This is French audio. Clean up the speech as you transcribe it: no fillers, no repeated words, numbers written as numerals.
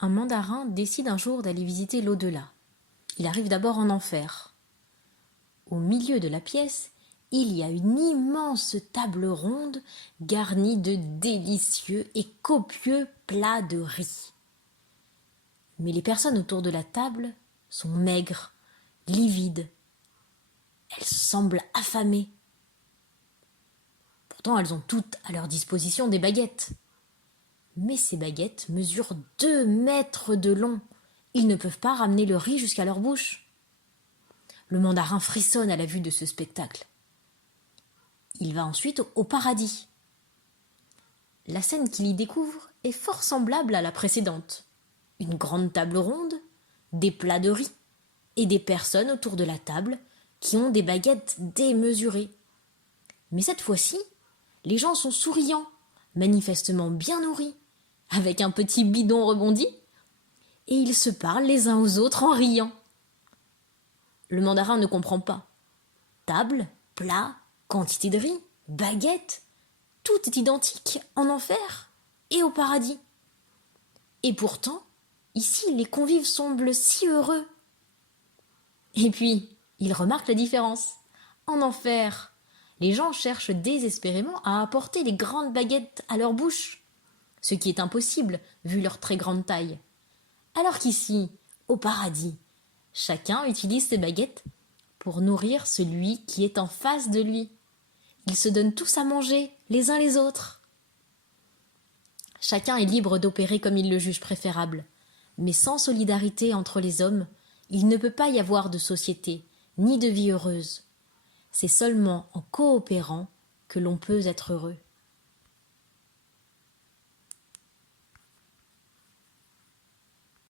Un mandarin décide un jour d'aller visiter l'au-delà. Il arrive d'abord en enfer. Au milieu de la pièce, il y a une immense table ronde garnie de délicieux et copieux plats de riz. Mais les personnes autour de la table sont maigres, livides. Elles semblent affamées. Pourtant, elles ont toutes à leur disposition des baguettes. Mais ces baguettes mesurent 2 mètres de long. Ils ne peuvent pas ramener le riz jusqu'à leur bouche. Le mandarin frissonne à la vue de ce spectacle. Il va ensuite au paradis. La scène qu'il y découvre est fort semblable à la précédente. Une grande table ronde, des plats de riz et des personnes autour de la table qui ont des baguettes démesurées. Mais cette fois-ci, les gens sont souriants, manifestement bien nourris, avec un petit bidon rebondi, et ils se parlent les uns aux autres en riant. Le mandarin ne comprend pas. Table, plat, quantité de riz, baguette, tout est identique en enfer et au paradis. Et pourtant, ici, les convives semblent si heureux. Et puis, il remarque la différence. En enfer, les gens cherchent désespérément à apporter les grandes baguettes à leur bouche, ce qui est impossible vu leur très grande taille. Alors qu'ici, au paradis, chacun utilise ses baguettes pour nourrir celui qui est en face de lui. Ils se donnent tous à manger, les uns les autres. Chacun est libre d'opérer comme il le juge préférable. Mais sans solidarité entre les hommes, il ne peut pas y avoir de société, ni de vie heureuse. C'est seulement en coopérant que l'on peut être heureux.